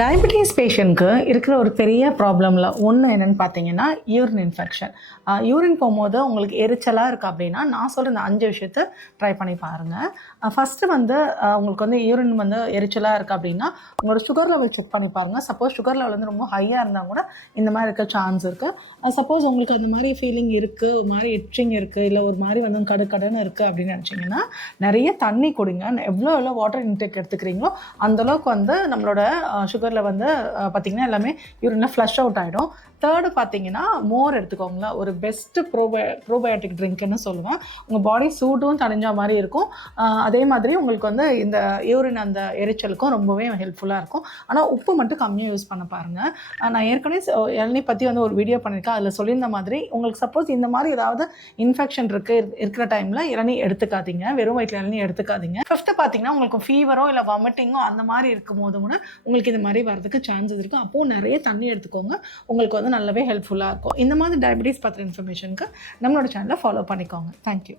Diabetes பேஷண்ட்க்கு இருக்கிற ஒரு பெரிய ப்ராப்ளமில் ஒன்று என்னென்னு பார்த்தீங்கன்னா யூரின் இன்ஃபெக்ஷன். யூரின் போகும்போது உங்களுக்கு எரிச்சலாக இருக்குது அப்படின்னா நான் சொல்கிற இந்த 5 விஷயத்தை ட்ரை பண்ணி பாருங்கள். ஃபஸ்ட்டு உங்களுக்கு யூரின் எரிச்சலாக இருக்குது அப்படின்னா உங்களோட சுகர் லெவல் செக் பண்ணி பாருங்கள். சப்போஸ் சுகர் லெவல் ரொம்ப ஹையாக இருந்தால் கூட இந்த மாதிரி இருக்க சான்ஸ் இருக்குது. சப்போஸ் உங்களுக்கு அந்த மாதிரி ஃபீலிங் இருக்குது, ஒரு மாதிரி இட்சிங் இருக்குது, இல்லை ஒரு மாதிரி கடுன்னு இருக்குது அப்படின்னு நினச்சிங்கன்னா நிறைய தண்ணி குடிங்க. எவ்வளோ வாட்டர் இன்டேக் எடுத்துக்கிறீங்களோ அந்தளவுக்கு நம்மளோட சுகரில் பார்த்திங்கன்னா எல்லாமே யூரினில் ஃப்ளஷ் அவுட் ஆகிடும். தேர்டு பார்த்தீங்கன்னா மோர் எடுத்துக்கோங்களேன். ஒரு பெஸ்ட்டு ப்ரோபயோட்டிக் ட்ரிங்க்னு சொல்லுவேன். உங்கள் பாடி சூடும் தணிஞ்ச மாதிரி இருக்கும். அதே மாதிரி உங்களுக்கு இந்த யூரின் அந்த எரிச்சலுக்கும் ரொம்பவே ஹெல்ப்ஃபுல்லாக இருக்கும். ஆனால் உப்பு மட்டும் கம்மியாக யூஸ் பண்ண பாருங்கள். நான் ஏற்கனவே இளநீ பற்றி ஒரு வீடியோ பண்ணியிருக்கேன். அதில் சொல்லியிருந்த மாதிரி உங்களுக்கு சப்போஸ் இந்த மாதிரி ஏதாவது இன்ஃபெக்ஷன் இருக்கிற டைமில் இளநீ எடுத்துக்காதீங்க. வெறும் வயிற்றில் இளநீ எடுத்துக்காதீங்க. ஃபிஃப்த்து பார்த்தீங்கன்னா உங்களுக்கு ஃபீவரோ இல்லை வாமிட்டிங்கோ அந்த மாதிரி இருக்கும் போது கூட உங்களுக்கு இந்த மாதிரி வரதுக்கு சான்சஸ் இருக்குது. அப்போது நிறைய தண்ணி எடுத்துக்கோங்க. உங்களுக்கு நல்லாவே ஹெல்ப்ஃபுல்லாக இருக்கும். இந்த மாதிரி டயபெட்டிஸ் பற்றின இன்ஃபர்மேஷனுக்கு நம்மளோட சேனலை ஃபாலோ பண்ணிக்கோங்க. தேங்க்யூ.